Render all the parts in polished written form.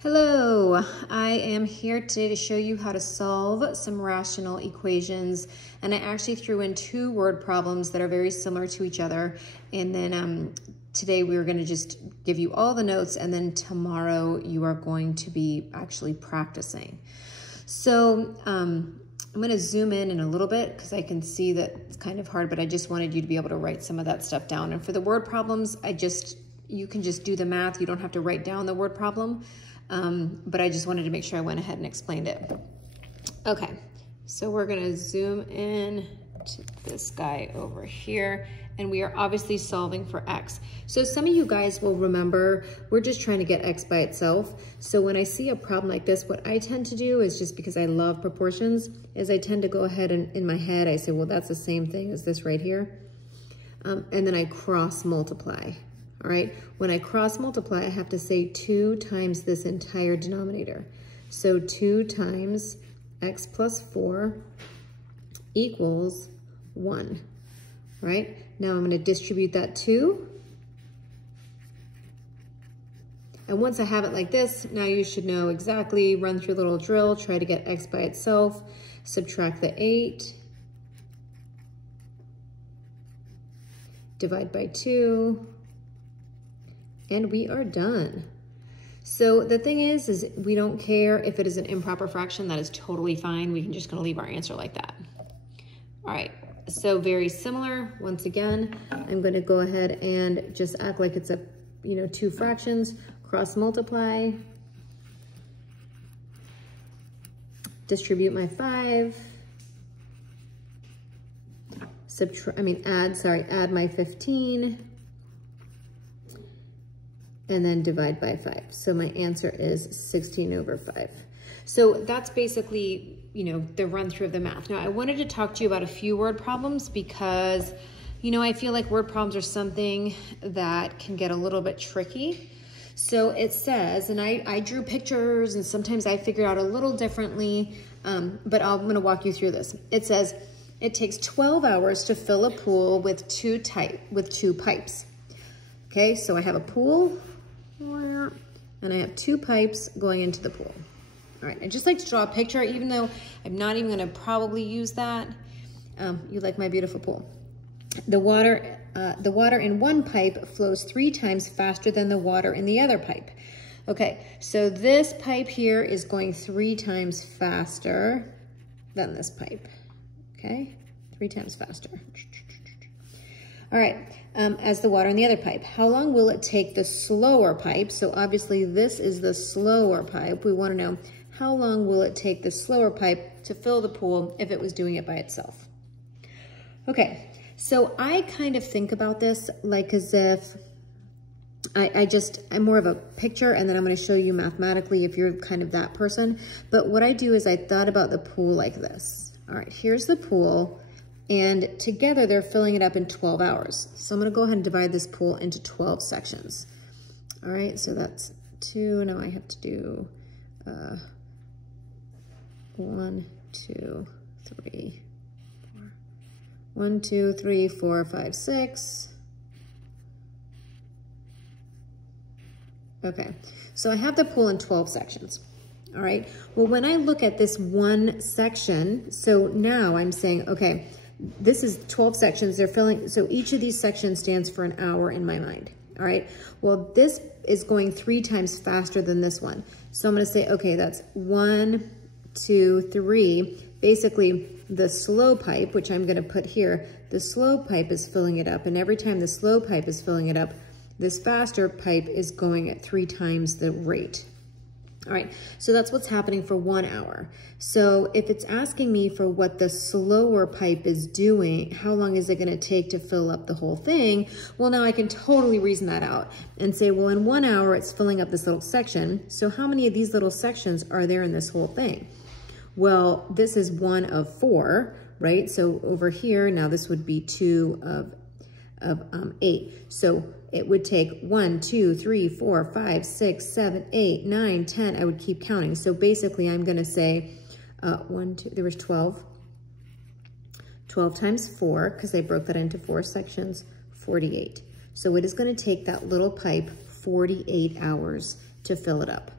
Hello, I am here today to show you how to solve some rational equations, and I actually threw in two word problems that are very similar to each other, and then today we're going to just give you all the notes, and then tomorrow you are going to be actually practicing. So I'm going to zoom in a little bit because I can see that it's kind of hard, but I just wanted you to be able to write some of that stuff down. And for the word problems, you can just do the math. You don't have to write down the word problem. But I just wanted to make sure I went ahead and explained it. Okay, so we're gonna zoom in to this guy over here, and we are obviously solving for x. So some of you guys will remember, we're just trying to get x by itself. So when I see a problem like this, what I tend to do is, just because I love proportions, is I tend to go ahead and in my head, I say, well, that's the same thing as this right here. And then I cross multiply. All right, when I cross multiply, I have to say 2 times this entire denominator. So 2 times x plus 4 equals 1, right? Now I'm gonna distribute that 2. And once I have it like this, now you should know exactly, run through a little drill, try to get x by itself, subtract the 8, divide by 2, and we are done. So the thing is we don't care if it is an improper fraction. That is totally fine. We can just gonna leave our answer like that. All right, so very similar. Once again, I'm gonna go ahead and just act like it's two fractions, cross multiply, distribute my 5, add my 15, and then divide by 5. So my answer is 16 over 5. So that's basically, the run through of the math. Now I wanted to talk to you about a few word problems because, I feel like word problems are something that can get a little bit tricky. So it says, and I drew pictures and sometimes I figure out a little differently, but I'm gonna walk you through this. It says, it takes 12 hours to fill a pool with two pipes. Okay, so I have a pool, and I have 2 pipes going into the pool. All right, I just like to draw a picture, even though I'm not even gonna probably use that. You like my beautiful pool. The water in one pipe flows 3 times faster than the water in the other pipe. Okay, so this pipe here is going 3 times faster than this pipe. Okay, 3 times faster. All right, as the water in the other pipe. How long will it take the slower pipe? So obviously this is the slower pipe. We want to know how long will it take the slower pipe to fill the pool if it was doing it by itself. Okay, so I kind of think about this like as if I'm more of a picture, and then I'm going to show you mathematically if you're kind of that person. But what I do is I thought about the pool like this. All right, here's the pool. And together they're filling it up in 12 hours. So I'm gonna go ahead and divide this pool into 12 sections. All right, so that's 2. Now I have to do 1, 2, 3, 4. 1, 2, 3, 4, 5, 6. Okay, so I have the pool in 12 sections. All right, well, when I look at this one section, so now I'm saying, okay, this is 12 sections, they're filling, so each of these sections stands for an hour in my mind, all right? Well, this is going 3 times faster than this one. So I'm gonna say, okay, that's 1, 2, 3. Basically, the slow pipe, which I'm gonna put here, the slow pipe is filling it up, and every time the slow pipe is filling it up, this faster pipe is going at 3 times the rate. All right, so that's what's happening for 1 hour. So if it's asking me for what the slower pipe is doing, how long is it gonna take to fill up the whole thing? Well, now I can totally reason that out and say, well, in 1 hour, it's filling up this little section. So how many of these little sections are there in this whole thing? Well, this is 1 of 4, right? So over here, now this would be 2 of 8. So it would take 1, 2, 3, 4, 5, 6, 7, 8, 9, 10. I would keep counting. So basically I'm gonna say 1, 2, there was 12. 12 times 4, because I broke that into 4 sections, 48. So it is gonna take that little pipe 48 hours to fill it up.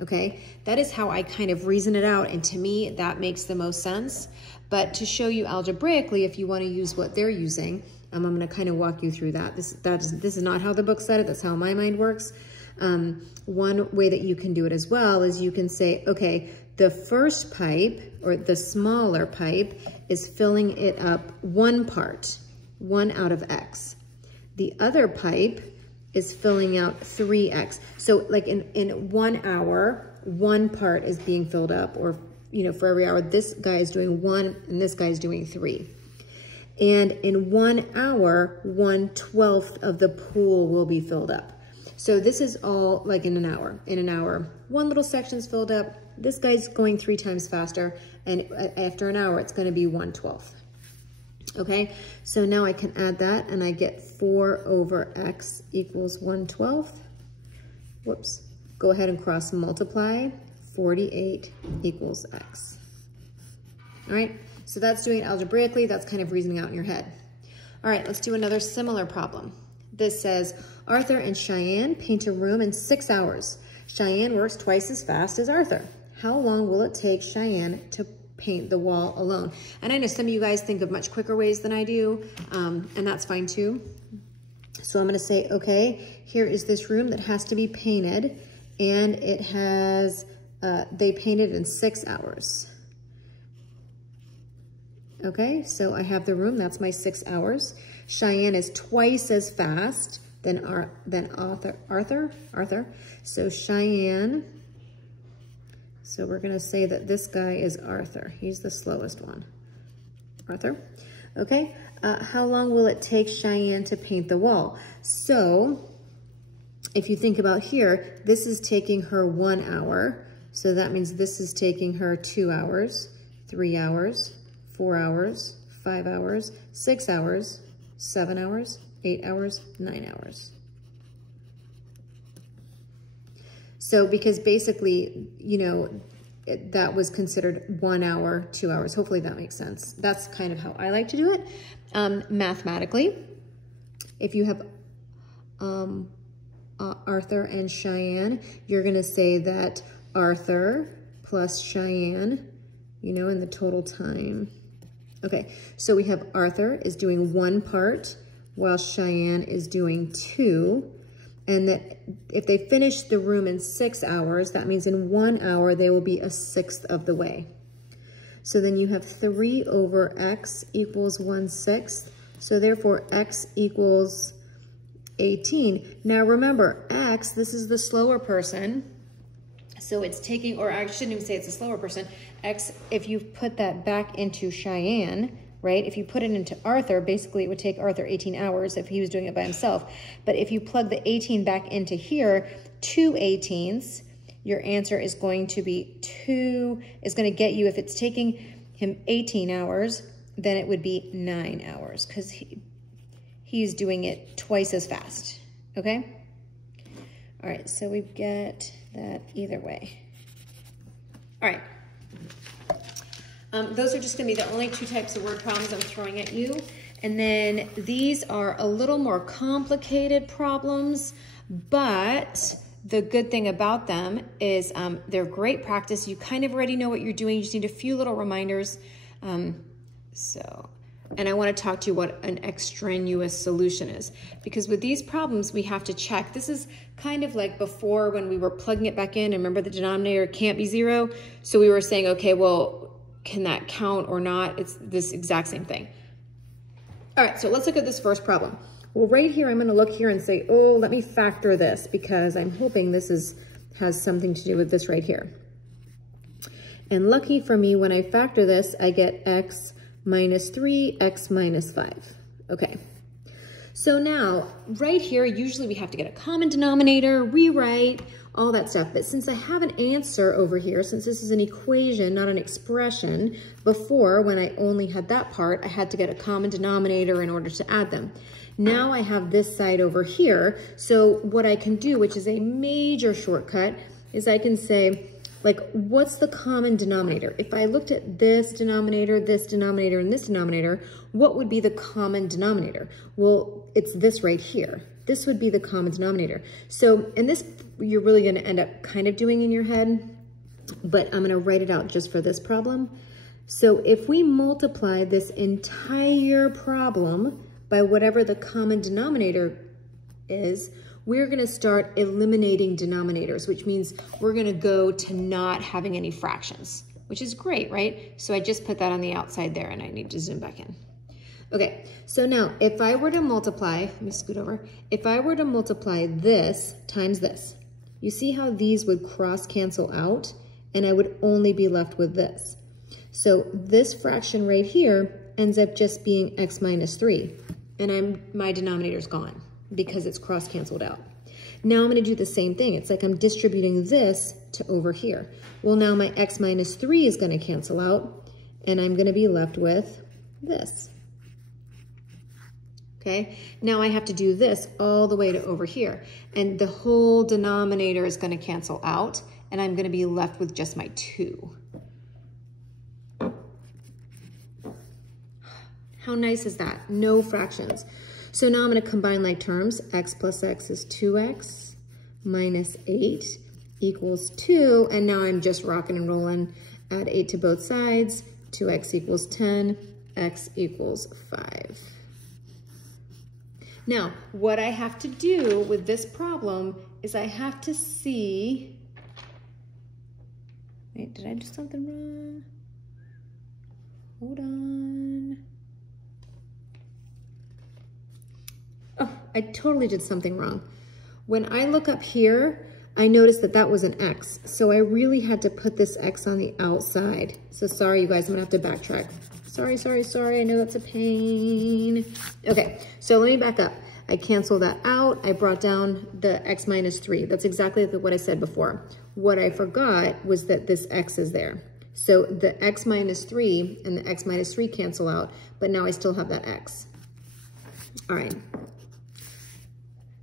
okay? That is how I kind of reason it out, and to me, that makes the most sense. But to show you algebraically, if you want to use what they're using, I'm going to kind of walk you through that. This is not how the book said it. That's how my mind works. One way that you can do it as well is you can say, okay, the first pipe, or the smaller pipe, is filling it up one part, 1 out of x. The other pipe is filling out 3x. So like in 1 hour, 1 part is being filled up, or for every hour, this guy is doing 1 and this guy is doing 3. And in 1 hour, 1/12 of the pool will be filled up. So this is all like in an hour. In an hour, 1 little section is filled up. This guy's going 3 times faster. And after an hour, it's going to be 1/12. Okay, so now I can add that, and I get 4 over x equals 1/12. Whoops. Go ahead and cross multiply. 48 equals x. All right, so that's doing it algebraically. That's kind of reasoning out in your head. All right, let's do another similar problem. This says, Arthur and Cheyenne paint a room in 6 hours. Cheyenne works twice as fast as Arthur. How long will it take Cheyenne to paint the wall alone? And I know some of you guys think of much quicker ways than I do, and that's fine too. So I'm gonna say, okay, here is this room that has to be painted, and it has, they painted in 6 hours. Okay, so I have the room, that's my 6 hours. Cheyenne is twice as fast than Arthur. So Cheyenne, so we're gonna say that this guy is Arthur. He's the slowest one, Arthur. Okay, how long will it take Cheyenne to paint the wall? So if you think about here, this is taking her 1 hour. So that means this is taking her 2 hours, 3 hours, 4 hours, 5 hours, 6 hours, 7 hours, 8 hours, 9 hours. So because basically, that was considered 1 hour, 2 hours. Hopefully that makes sense. That's kind of how I like to do it. Mathematically, if you have Arthur and Cheyenne, you're gonna say that Arthur plus Cheyenne, in the total time. Okay, so we have Arthur is doing 1 part while Cheyenne is doing 2. And that if they finish the room in 6 hours, that means in 1 hour, they will be 1/6 of the way. So then you have 3 over x equals 1/6. So therefore, x equals 18. Now remember, x, this is the slower person. So it's taking, or I shouldn't even say it's a slower person. X, if you put that back into Cheyenne, right? If you put it into Arthur, basically it would take Arthur 18 hours if he was doing it by himself. But if you plug the 18 back into here, 2 18s, your answer is going to be 2, is going to get you, if it's taking him 18 hours, then it would be 9 hours because he's doing it twice as fast, okay? All right, so we get that either way. All right. Those are just gonna be the only 2 types of word problems I'm throwing at you. And then these are a little more complicated problems, but the good thing about them is they're great practice. You kind of already know what you're doing. You just need a few little reminders. And I want to talk to you what an extraneous solution is, because with these problems, we have to check. This is kind of like before when we were plugging it back in, and remember the denominator can't be 0. So we were saying, okay, well, can that count or not? It's this exact same thing. All right, so let's look at this first problem. Well, right here, I'm going to look here and say, oh, let me factor this, because I'm hoping this has something to do with this right here. And lucky for me, when I factor this, I get x minus 3, x minus 5. Okay. So now, right here, usually we have to get a common denominator, rewrite, all that stuff. But since I have an answer over here, since this is an equation, not an expression, before, when I only had that part, I had to get a common denominator in order to add them. Now I have this side over here. So what I can do, which is a major shortcut, is I can say, like, what's the common denominator? If I looked at this denominator, and this denominator, what would be the common denominator? Well, it's this right here. this would be the common denominator. So, and this you're really gonna end up kind of doing in your head, but I'm gonna write it out just for this problem. So if we multiply this entire problem by whatever the common denominator is, we're gonna start eliminating denominators, which means we're gonna go to not having any fractions, which is great, right? So I just put that on the outside there and I need to zoom back in. Okay, so now if I were to multiply, let me scoot over. If I were to multiply this times this, you see how these would cross cancel out and I would only be left with this. So this fraction right here ends up just being x minus 3 and my denominator's gone because it's cross canceled out. Now I'm gonna do the same thing. It's like I'm distributing this to over here. Well, now my x minus 3 is gonna cancel out and I'm gonna be left with this. Okay, now I have to do this all the way to over here and the whole denominator is gonna cancel out and I'm gonna be left with just my 2. How nice is that? No fractions. So now I'm gonna combine like terms. X plus x is 2x minus 8 equals 2. And now I'm just rocking and rolling. Add 8 to both sides. 2x equals 10, x equals 5. Now, what I have to do with this problem is I have to see, wait, did I do something wrong? Hold on. Oh, I totally did something wrong. When I look up here, I noticed that that was an x. So I really had to put this x on the outside. So sorry, you guys, I'm gonna have to backtrack. Sorry. I know that's a pain. Okay, so let me back up. I canceled that out. I brought down the x minus 3. That's exactly what I said before. What I forgot was that this x is there. So the x minus 3 and the x minus 3 cancel out, but now I still have that x. All right.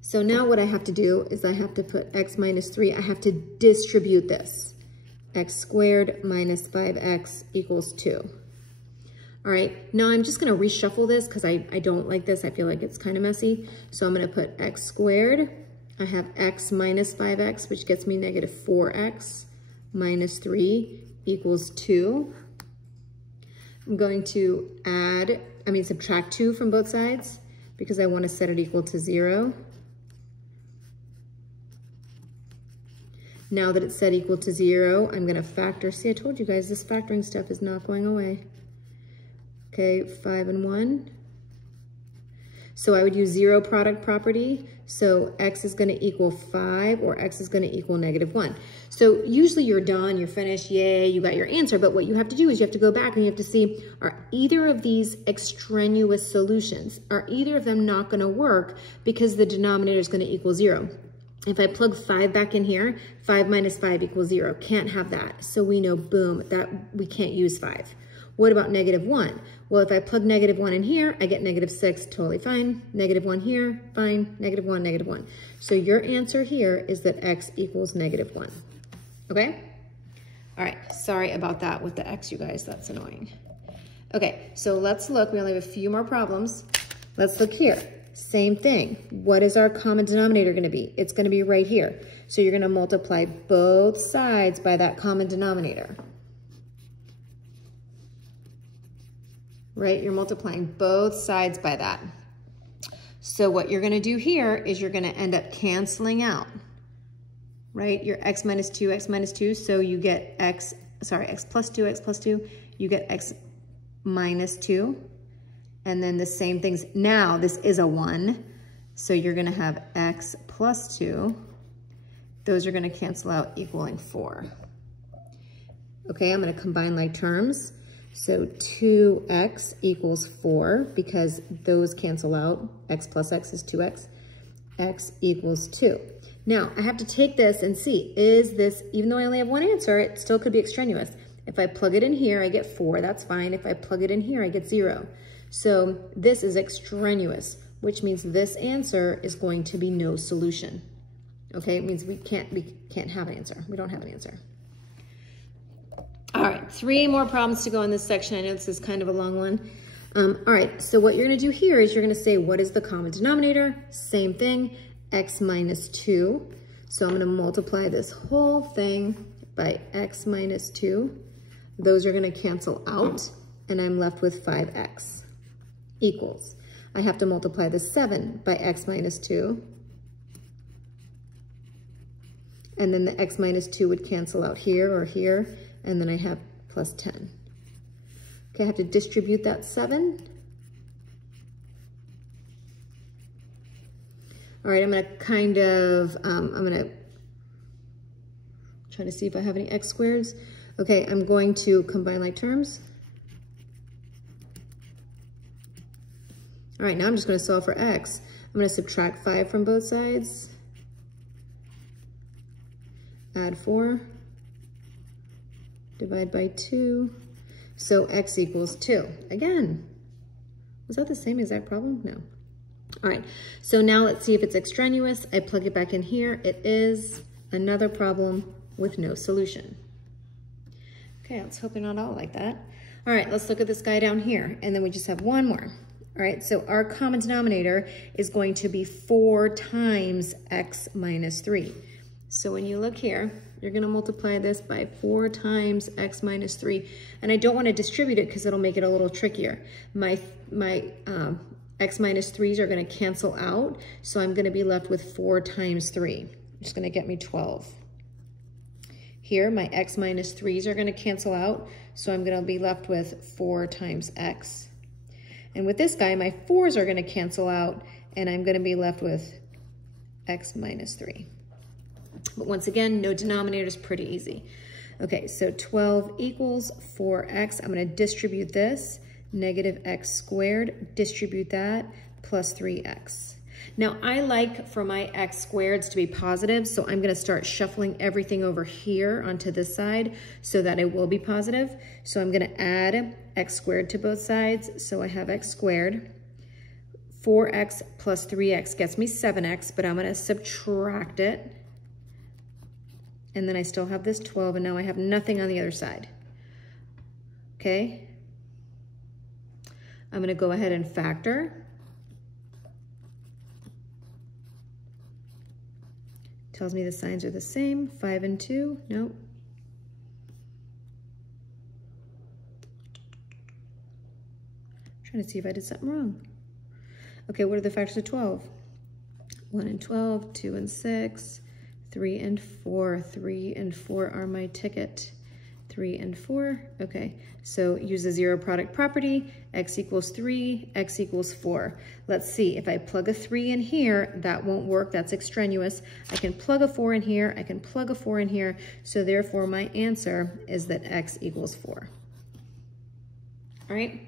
So now what I have to do is I have to put x minus 3. I have to distribute this. X squared minus 5x equals 2. All right, now I'm just gonna reshuffle this because I don't like this. I feel like it's kind of messy. So I'm gonna put x squared. I have x minus 5x, which gets me negative 4x minus 3 equals 2. I'm going to subtract 2 from both sides because I want to set it equal to 0. Now that it's set equal to 0, I'm gonna factor. See, I told you guys this factoring stuff is not going away. Okay, 5 and 1. So I would use 0 product property. So x is gonna equal 5 or x is gonna equal negative 1. So usually you're done, you're finished, yay, you got your answer. But what you have to do is you have to go back and you have to see, are either of these extraneous solutions? Are either of them not gonna work because the denominator is gonna equal 0? If I plug 5 back in here, 5 minus 5 equals 0. Can't have that. So we know, boom, that we can't use 5. What about negative 1? Well, if I plug negative 1 in here, I get negative 6, totally fine. Negative 1 here, fine. Negative 1, negative 1. So your answer here is that x equals negative 1. Okay? All right, sorry about that with the x, you guys. That's annoying. Okay, so let's look. We only have a few more problems. Let's look here. Same thing. What is our common denominator going to be? It's going to be right here. So you're going to multiply both sides by that common denominator. Right? You're multiplying both sides by that. So what you're going to do here is you're going to end up canceling out, right? Your x minus 2, so you get x plus 2, you get x minus 2. And then the same things. Now this is a 1, so you're going to have x plus 2. Those are going to cancel out, equaling 4. Okay, I'm going to combine like terms. So 2x equals 4 because those cancel out. X plus x is 2x. X equals 2. Now I have to take this and see, is this, even though I only have one answer, it still could be extraneous. If I plug it in here, I get 4, that's fine. If I plug it in here, I get 0. So this is extraneous, which means this answer is going to be no solution. Okay, it means we can't have an answer. We don't have an answer. All right, 3 more problems to go in this section. I know this is kind of a long one. All right, so what you're gonna do here is you're gonna say, what is the common denominator? Same thing, x minus 2. So I'm gonna multiply this whole thing by x minus 2. Those are gonna cancel out, and I'm left with 5x equals. I have to multiply the 7 by x minus 2. And then the x minus 2 would cancel out here or here, and then I have plus 10. Okay, I have to distribute that 7. All right, I'm gonna kind of, I'm gonna try to see if I have any x squareds. Okay, I'm going to combine like terms. All right, now I'm just gonna solve for x. I'm gonna subtract 5 from both sides. Add 4, divide by 2, so x equals 2. Again, was that the same exact problem? No. All right, so now let's see if it's extraneous. I plug it back in here. It is another problem with no solution. Okay, let's hope they're not all like that. All right, let's look at this guy down here, and then we just have one more. All right, so our common denominator is going to be 4 times x minus 3. So when you look here, you're gonna multiply this by 4 times x minus 3. And I don't wanna distribute it because it'll make it a little trickier. My x minus 3s are gonna cancel out, so I'm gonna be left with 4 times 3. It's gonna get me 12. Here, my x minus 3s are gonna cancel out, so I'm gonna be left with 4 times x. And with this guy, my 4s are gonna cancel out, and I'm gonna be left with x minus 3. But once again, no denominator is pretty easy. Okay, so 12 equals 4x. I'm going to distribute this, negative x squared, distribute that, plus 3x. Now, I like for my x squareds to be positive, so I'm going to start shuffling everything over here onto this side so that it will be positive. So I'm going to add x squared to both sides, so I have x squared. 4x plus 3x gets me 7x, but I'm going to subtract it. And then I still have this 12, and now I have nothing on the other side. Okay? I'm gonna go ahead and factor. Tells me the signs are the same, 5 and 2, nope. Trying to see if I did something wrong. Okay, what are the factors of 12? 1 and 12, 2 and 6, 3 and 4. 3 and 4 are my ticket. 3 and 4, okay. So use the zero product property, x equals 3, x equals 4. Let's see, if I plug a 3 in here, that won't work, that's extraneous. I can plug a 4 in here, I can plug a 4 in here, so therefore my answer is that x equals 4. All right,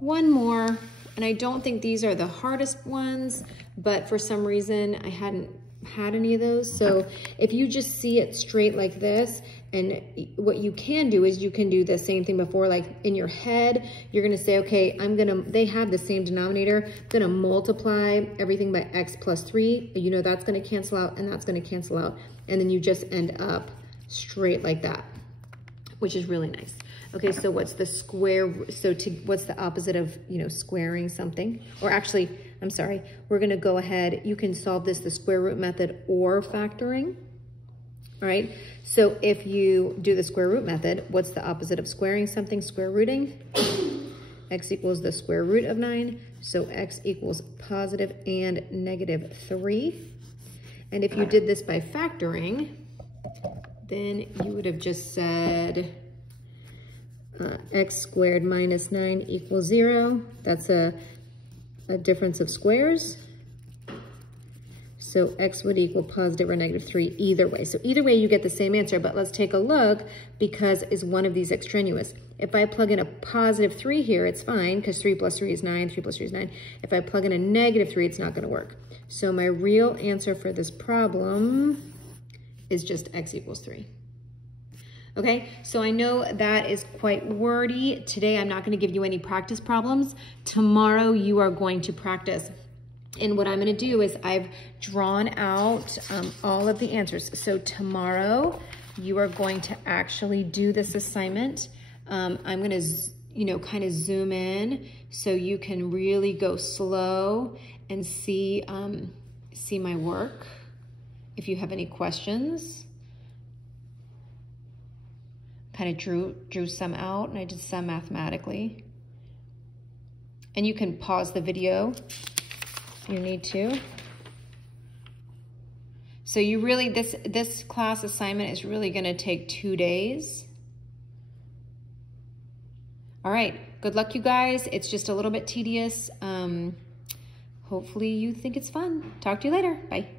one more, and I don't think these are the hardest ones, but for some reason I hadn't had any of those. So if you just see it straight like this, and what you can do is you can do the same thing before, like in your head, you're gonna say, okay, they have the same denominator, I'm gonna multiply everything by x plus 3, you know that's gonna cancel out and that's gonna cancel out, and then you just end up straight like that, which is really nice. Okay, so what's the square, what's the opposite of, squaring something? Or actually, I'm sorry, we're gonna go ahead, you can solve this the square root method or factoring. All right, so if you do the square root method, what's the opposite of squaring something? Square rooting. X equals the square root of 9, so x equals positive and negative 3. And if you did this by factoring, then you would have just said x squared minus 9 equals 0. That's a difference of squares. So x would equal positive or negative 3 either way. So either way you get the same answer, but let's take a look because is one of these extraneous? If I plug in a positive 3 here, it's fine because 3 plus 3 is 9, 3 plus 3 is 9. If I plug in a negative 3, it's not gonna work. So my real answer for this problem is just x equals 3. Okay, so I know that is quite wordy. Today I'm not gonna give you any practice problems. Tomorrow you are going to practice. And what I'm gonna do is I've drawn out all of the answers. So tomorrow you are going to actually do this assignment. I'm gonna, you know, kind of zoom in so you can really go slow and see, see my work. If you have any questions, kind of drew some out, and I did some mathematically. And you can pause the video if you need to. So you really, this class assignment is really gonna take 2 days. All right, good luck you guys. It's just a little bit tedious. Hopefully you think it's fun. Talk to you later, bye.